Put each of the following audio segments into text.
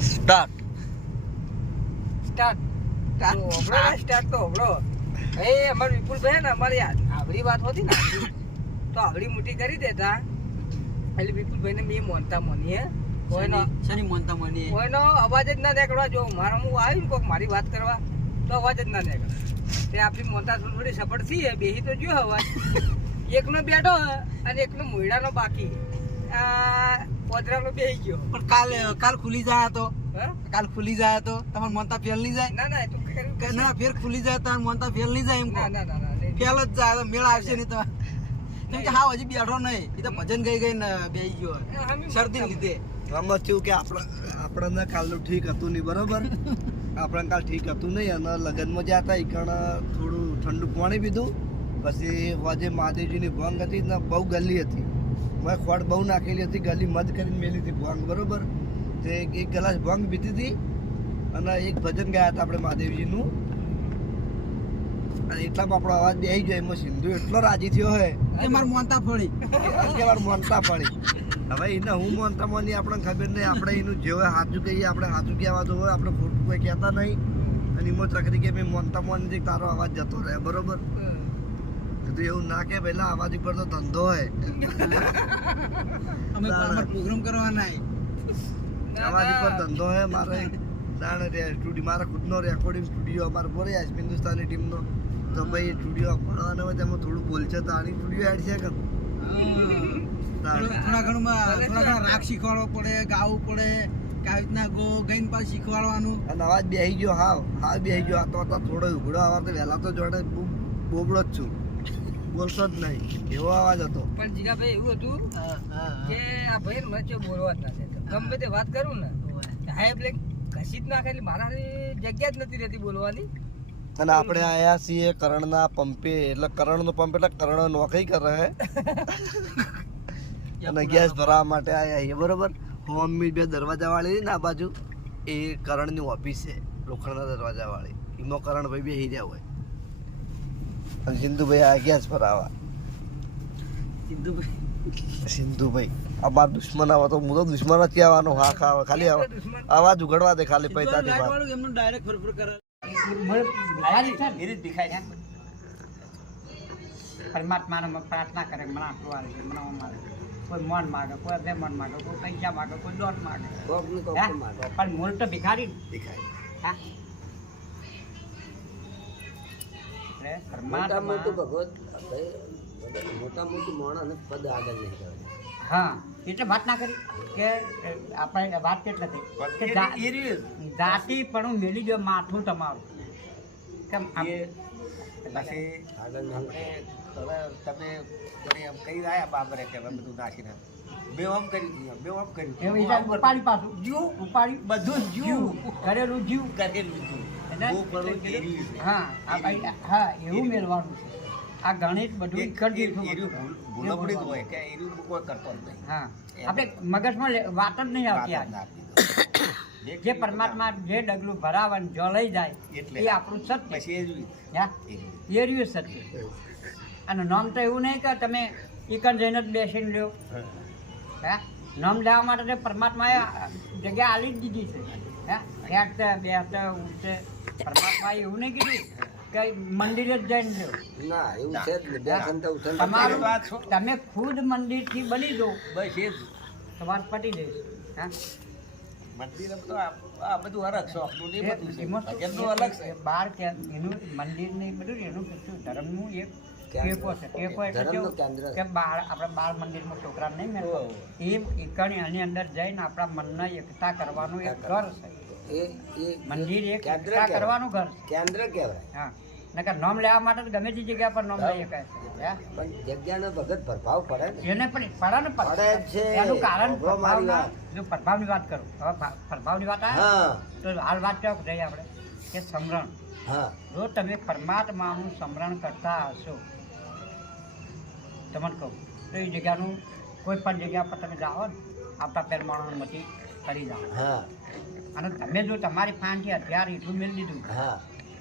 Start start start તો હબળો એ અમાર વિપુલભાઈ ને અમારી આવડી વાત હોતી ને તો આવડી મોટી કરી દેતા એટલે વિપુલભાઈ ને મેં મોનતા મોનીએ કોઈનો અવાજ જ ના નીકળવા જો મારા હું આવ્યું ને કોઈક મારી વાત કરવા તો અવાજ જ ના નીકળે તે આપણી મોટા થોડી સફળ થઈ બેહી તો જો અવાજ એકનો બેઠો અને એકનો મોયડાનો બાકી આ પોદરાનો બેહી ગયો પણ કાલ ખુલી જાય તો તમારે મોનતા ફેલ નહીં જાય ના તું ના ફેર ખુલી જાય તો મોનતા ફેલ નહીં જાય એમ ના ફેલ જ જાય તો મેળ આવશે નહીં તો કેમ કે હા હજી બેઠો નહીં એ તો ભજન ગઈ ને બેહી ગયો શરદી લીધે આમાં થયું કે આપણને કાલનું ઠીક હતું નહીં બરોબર આપણને કાલ ઠીક હતું નહીં અને લગ્નમાં જ્યાં હતા એ કારણ થોડું ઠંડુ પાણી પીધું પછી વાજે મહાદેવજીની ભંગ હતી ને બહુ ગલી હતી મેં ખોટ બહુ નાખેલી હતી ગલી મધ કરીને મેલી હતી ભંગ બરોબર તે એક ગ્લાસ ભંગ પીધી હતી અને એક ભજન ગયા હતા આપણે મહાદેવજીનું અને એટલામાં આપણો અવાજ બેસી ગયો એમાં સિંધુ એટલો રાજી થયો હોય કે મારે મોનતા ફળી મોનતા પડી હવે એને હું મોનતા મોની આપણને ખબર નહીં આપણે એનું જે હોય સાચું કહીએ આપણે સાચું કહેવાતું હોય આપણે ખોટું કોઈ કહેતા નહીં અને એમાં ચકરી કે મેં મોનતા મોની તારો અવાજ જતો રહે બરોબર તો એવું ના કે પહેલા અવાજ ઉપર તો ધંધો હોય અમે પ્રોગ્રામ કરવાના અવાજ ઉપર ધંધો હોય મારે સ્ટુડિયો મારા ખુદનો રેકોર્ડિંગ સ્ટુડિયો અમારે બોલે હિન્દુસ્તાની ટીમનો તો ભાઈ સ્ટુડિયો મળવાનો હોય તેમાં થોડું બોલશે તો આની સ્ટુડિયો એડ છે કે થોડા ઘણું રાગ શીખવાડવો પડે ગાવું પડે કે આવી રીતના ગઈને પાછું શીખવાડવાનું અને અવાજ બેસી ગયો હાવ બેસી ગયો આ તો થોડો ઉઘડો અવાજ તો વહેલા તો જોડે બોબડો જ છું બોલતો જ નહીં એવો અવાજ હતો પણ જીગાભાઈ એવું હતું કે આ ભાઈ મને જો બોલવા જ નથી ગમે તે વાત કરું ને હા એટલે ઘસી જ નાખે એટલે મારા જગ્યા જ નથી રહેતી બોલવાની અને આપણે આયા છીએ કરણના પંપે એટલે કરણનો પંપ એટલે કરણ નોકરી કરે અને ગેસ ભરવા માટે આયા છીએ બરોબર હોમની બે દરવાજા વાળી ને આ બાજુ એ કરણની ઓફિસ છે લોખંડના દરવાજા વાળી એમાં કરણભાઈ બેસી રહ્યા હોય અને સિંધુભાઈ આ ગેસ ભરાવા સિંધુભાઈ આ બાર દુશ્મન આવે તો હું તો દુશ્મન જ કહેવાનો હા ખાવા ખાલી અવાજ ઉઘડવા દે ખાલી પૈસાની વાત એમનું ડાયરેક્ટ ફરફર કરે પરમાત્માને પ્રાર્થના કરે મને આટલું આવે છે મને માગે કોઈ મન માગે કોઈ અધે મન માગે કોઈ પૈસા માગે કોઈ દોટ માગે પણ મૂળ તો ભિખારી દેખાય મોટા મોટું ભગવત મોટા મોટું માણસ પદ આગળ નહીં કરે હા એટલે વાત ના કરી કે આપણે વાત કેટલે થઈ કે જાતિ પણ મેલી જો માથું તમારું કેમ પછી આગળ હવે તમે એમ કહી રહ્યા બાબરે કે હવે બધું નાખીને બે આમ કર્યું ઉપાડી પાછું જીવ ઉપાડી બધું જીવ કરેલું જીવ હા એવું મેળવાનું છે આ ગણિત બધું ભૂલપડી હોય કે એનું કોઈ કરતો જ નહીં હા આપણે મગજમાં વાત જ નહીં આવતી જે પરમાત્મા જે ડગલું ભરાવન જો લઈ જાય એટલે એ આપણું સત્ય પછી એ રહ્યું સત્ય અને નામ તો એવું નહીં કે તમે એકન જઈને જ બેસીને લ્યો હા નામ લેવા માટે પરમાત્માએ જગ્યા આલી જ દીધી છે હા બેસતે બેસતે ઉઠતે પરમાત્માએ એવું નહીં કીધું કે મંદિરે જ જઈને લ્યો ના એવું છે જ તમારું તમે ખુદ મંદિરથી બની દો બસ એ જ તમારે પટી જઈશ હા મંદિર તો આ બધું અલગ શોખનું નહીં બધું છે એનું અલગ છે બાર કે એનું મંદિર નહીં બધું એનું શું ધર્મનું એક ટેકો છે ટેકો એટલે કે બાળ આપણે બાળ મંદિરમાં છોકરા નહીં મેળવો એમ એકણી આની અંદર જઈને આપણા મનને એકતા કરવાનું એક ઘર છે મંદિર એક એકતા કરવાનું ઘર કેન્દ્ર કહેવાય હા નકર નામ લેવા માટે તો ગમે તે જગ્યા પર નામ લઈ શકાય પણ જગ્યાનો ભગત પ્રભાવ પડે ને એને પણ પડે ને છે એનું કારણ જો પ્રભાવની વાત કરું હવે પ્રભાવની વાત આવે તો હાલ વાત ચોક જઈએ આપણે કે સમરણ હા જો તમે પરમાત્માનું સમરણ કરતા હશો તમને કહું તો એ જગ્યાનું કોઈ પણ જગ્યા પર તમે જાઓ ને આપતા પેર માણસમાંથી કરી જાઓ હા અને તમે જો તમારી ફાનથી હથિયાર એટલું મેળવી દીધું હા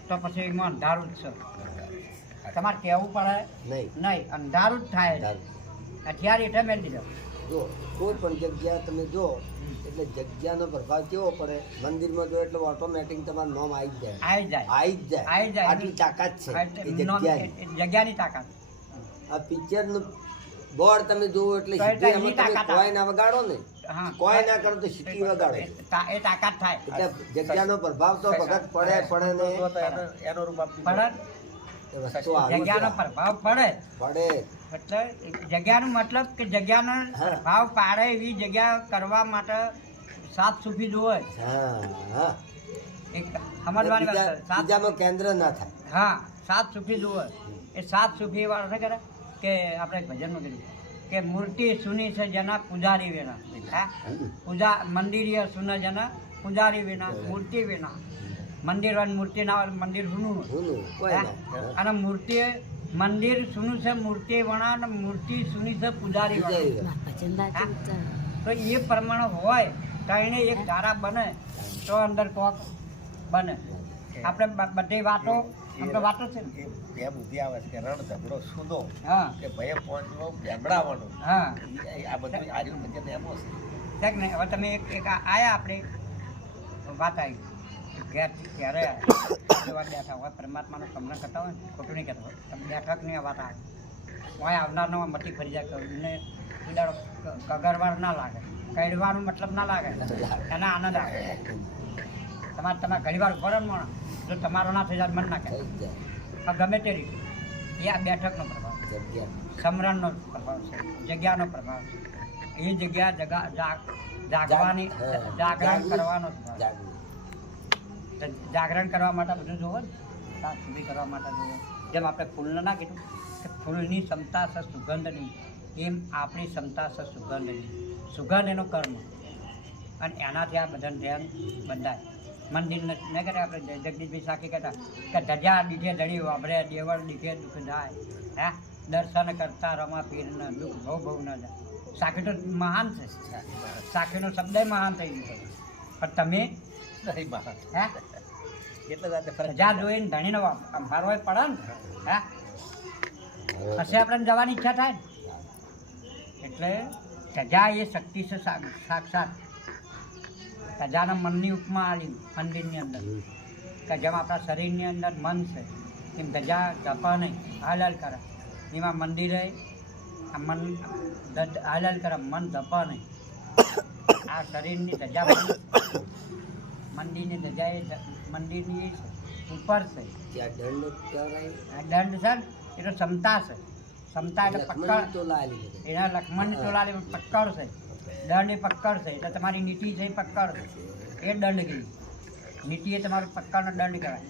તો પછી એમાં અંધારું જ છે તમારે કહેવું પડે નહીં અંધારું જ થાય હથિયાર એટલે મેળવી દીધો જો કોઈ પણ જગ્યા તમે જો એટલે જગ્યાનો પ્રભાવ કેવો પડે મંદિરમાં જો એટલે ઓટોમેટિક તમારું નામ આવી જ જાય આવી જાય આવી જ જાય આવી જાય. આટલી તાકાત છે એ જગ્યાની જગ્યાની તાકાત. આ પિક્ચરનું બોર્ડ તમે જુઓ એટલે તો એ સીધી એની એમાં તમે તાકાત કોઈ ના વગાડો ને હા કોઈ ના કરો તો સીટી વગાડો એ તાકાત થાય. એટલે જગ્યાનો પ્રભાવ તો ભગત પડે ને તો એનો રૂપ આપી પણ એ વસ્તુ આવી જગ્યાનો જાય. પ્રભાવ પડે પડે એટલે જગ્યાનો મતલબ કે જગ્યાનો પ્રભાવ પાડે એવી જગ્યા કરવા માટે સાત સુફી જોવે. હા એક સમજવાની વાત છે. સાત બીજામાં કેન્દ્ર ના થાય હા સાત સુફી જોવે. એ સાત સુફી વાળા શું કરે કે આપણે ભજનમાં કીધું કે મૂર્તિ સુની છે જેના પૂજારી વિના. હા પૂજા મંદિરીય સુન જેના પૂજારી વિના મૂર્તિ વિના. મંદિર અને મૂર્તિ ના હોય, મંદિર સુનું હુનું કોઈ હા? ના અને મૂર્તિ મંદિર સુનું છે મૂર્તિ વણા અને મૂર્તિ સુની છે પૂજારી વણા. હા? તો એ પ્રમાણે હોય તો એને એક ધારા બને તો અંદર કોક બને. આપણે બધી વાતો આમ તો વાતો છે ને. બે બુદ્ધિ આવે છે કે રણ ઝઘડો સુધો હા કે ભય પહોંચવો બેમડાવાનો હા આ બધું આજનું ભજન એમો છે. દેખ ને હવે તમે એક આયા આપણે વાત આવી ઘેરથી ઘેરે એવા બેઠા હોય પરમાત્માનું સમરણ કરતા હોય ને ખોટું નહીં કહેતા હોય તમે બેઠકની વાત આવે હોય આવનારનો મટી ફરી જાય એને ઉડાડો કગરવાર ના લાગે કડવાનું મતલબ ના લાગે એના આનંદ આવે. તમારે ઘણી વાર ઉભો રહો ને માણસ, જો તમારો ના થઈ જાય મન ના કહે થઈ જ જાય ગમે તે રીતે એ આ બેઠકનો પ્રભાવ જગ્યા સમરણનો પ્રભાવ છે, જગ્યાનો પ્રભાવ છે. એ જગ્યા જાગવાની જાગરણ કરવાનો પ્રભાવ. જાગવું જાગરણ કરવા માટે બધું જોવો ને સાત સુધી કરવા માટે જોવો. જેમ આપણે ફૂલને ના કીધું કે ફૂલની ક્ષમતા છે સુગંધની, એમ આપણી ક્ષમતા છે સુગંધની. સુગંધ એનો કર્મ અને એનાથી આ બધાને ધ્યાન બંધાય. મંદિરને ન કહેતા આપણે જગદીશભાઈ સાખી કહેતા કે ધજા દીઠે ધડી વાભરે દેવળ દીઠે દુઃખ જાય. હા દર્શન કરતા રમા પીરને દુઃખ બહુ ન જાય. સાખી તો મહાન છે, સાખીનો શબ્દ મહાન થઈ ગયો. પણ તમે નહીં બહાર હા એટલે જાતે ફરક ધજા જોઈને ધણીનો મારવો પડે ને. હા પછી આપણે જવાની ઈચ્છા થાય ને. એટલે ધજા એ શક્તિ છે સાક્ષાત. ધજાના મનની ઉપમા આલી મંદિરની અંદર કે જેમ આપણા શરીરની અંદર મન છે એમ ધજા જપા નહીં હાલલ કરે. એમાં મંદિરે આ મન હાલલ કરે, મન જપા નહીં. આ શરીરની ધજા મંદિરની ધજા એ મંદિરની ઉપર છે. ત્યાં દંડ કરાય આ દંડ છે ને એ તો ક્ષમતા છે. ક્ષમતા એટલે લક્ષ્મણ પકડ. તો લાલી બધે. એના લક્ષ્મણની ચોલાલી પક્કડ છે, દંડ એ પક્કડ છે. એટલે તમારી નીતિ છે એ પક્કડ છે, એ દંડ ગઈ. નીતિ એ તમારું પક્કડનો દંડ કહેવાય.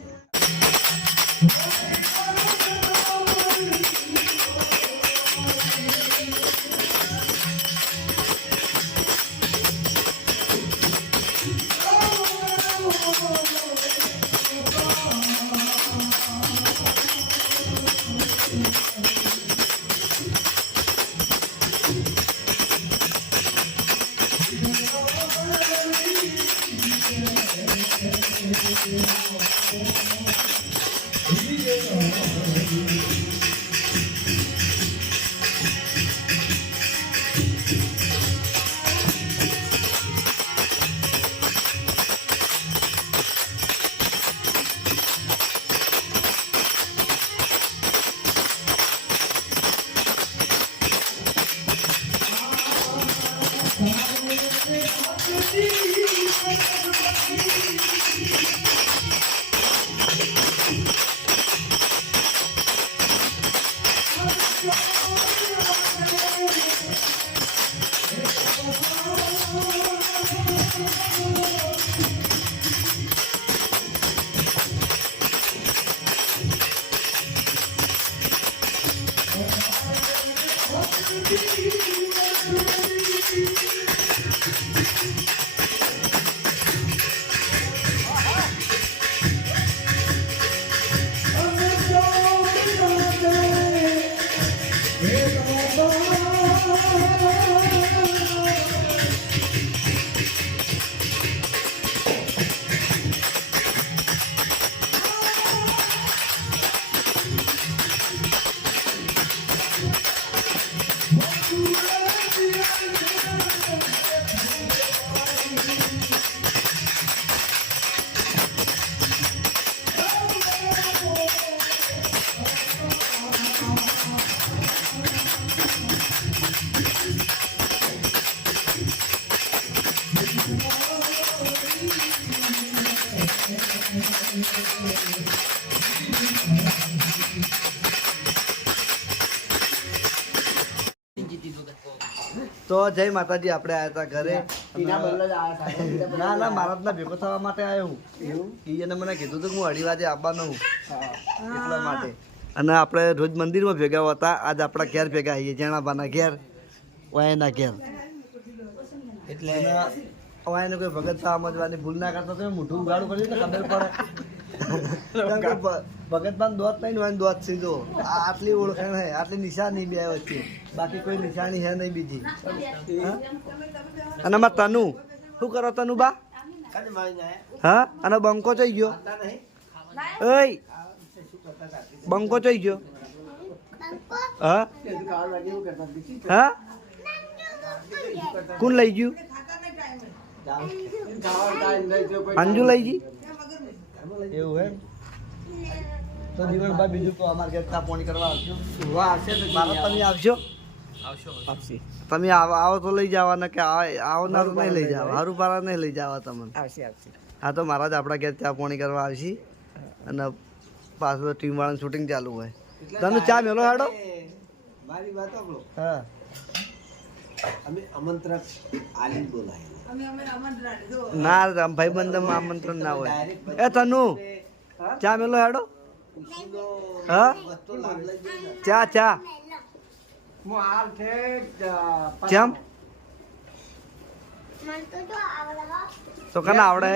તો જય માતાજી, આપણે આવ્યા હતા ઘરે. એના બદલે જ આવ્યા હતા. ના ના, મારા જ ભેગો થવા માટે આવ્યો હું. એને મને કીધું હતું કે હું 2:30 વાગે આવવાનો હું, એટલા માટે. અને આપણે રોજ મંદિરમાં ભેગા હતા, આજ આપણા ઘેર ભેગા આવીએ, જેણાબાના ઘેર, વાયના ઘેર. એટલે વાયને કોઈ ભગત સમજવાની ભૂલ ના કરતો તો મોઢું ઉગાડું કર્યું તો ખબર પડે. ભગતમાં દોત નહીં, વાયન દોત છે. જો આટલી ઓળખાણ હે, આટલી નિશાની બે વચ્ચે, બાકી કોઈ નિશાની હે નહીં બીજી. અને અમાર તનુ શું કરો? તનુ બા હા. અને બંકો ચોઈ ગયો? ઓય બંકો ચોઈ ગયો? હા હા, કોણ લઈ ગયું? અંજુ લઈ ગઈ? એવું હે? તો જીવનભાઈ, બીજું તો અમારે ઘેર ચા પાણી કરવા આવજો. મારા તમે આવશો? તમે આવો તો લઈ જવાના, કે આવનાર નહીં લઈ જવા? સારું પારા નહીં લઈ જવા તમને? હા, તો મારા જ આપણા ઘેર ચા પાણી કરવા આવશે. અને પાછું ટીમ વાળાનું શૂટિંગ ચાલુ હોય. તમે ચા મેલો હેડો. મારી વાત સાંભળો. હા, અમે આમંત્રક આલીને બોલાય. ના ભાઈ બંધ આમંત્રણ ના હોય. એ તનુ ચા મેલો હેડો. હા, ચા ચા ચમ તો કને આવડે?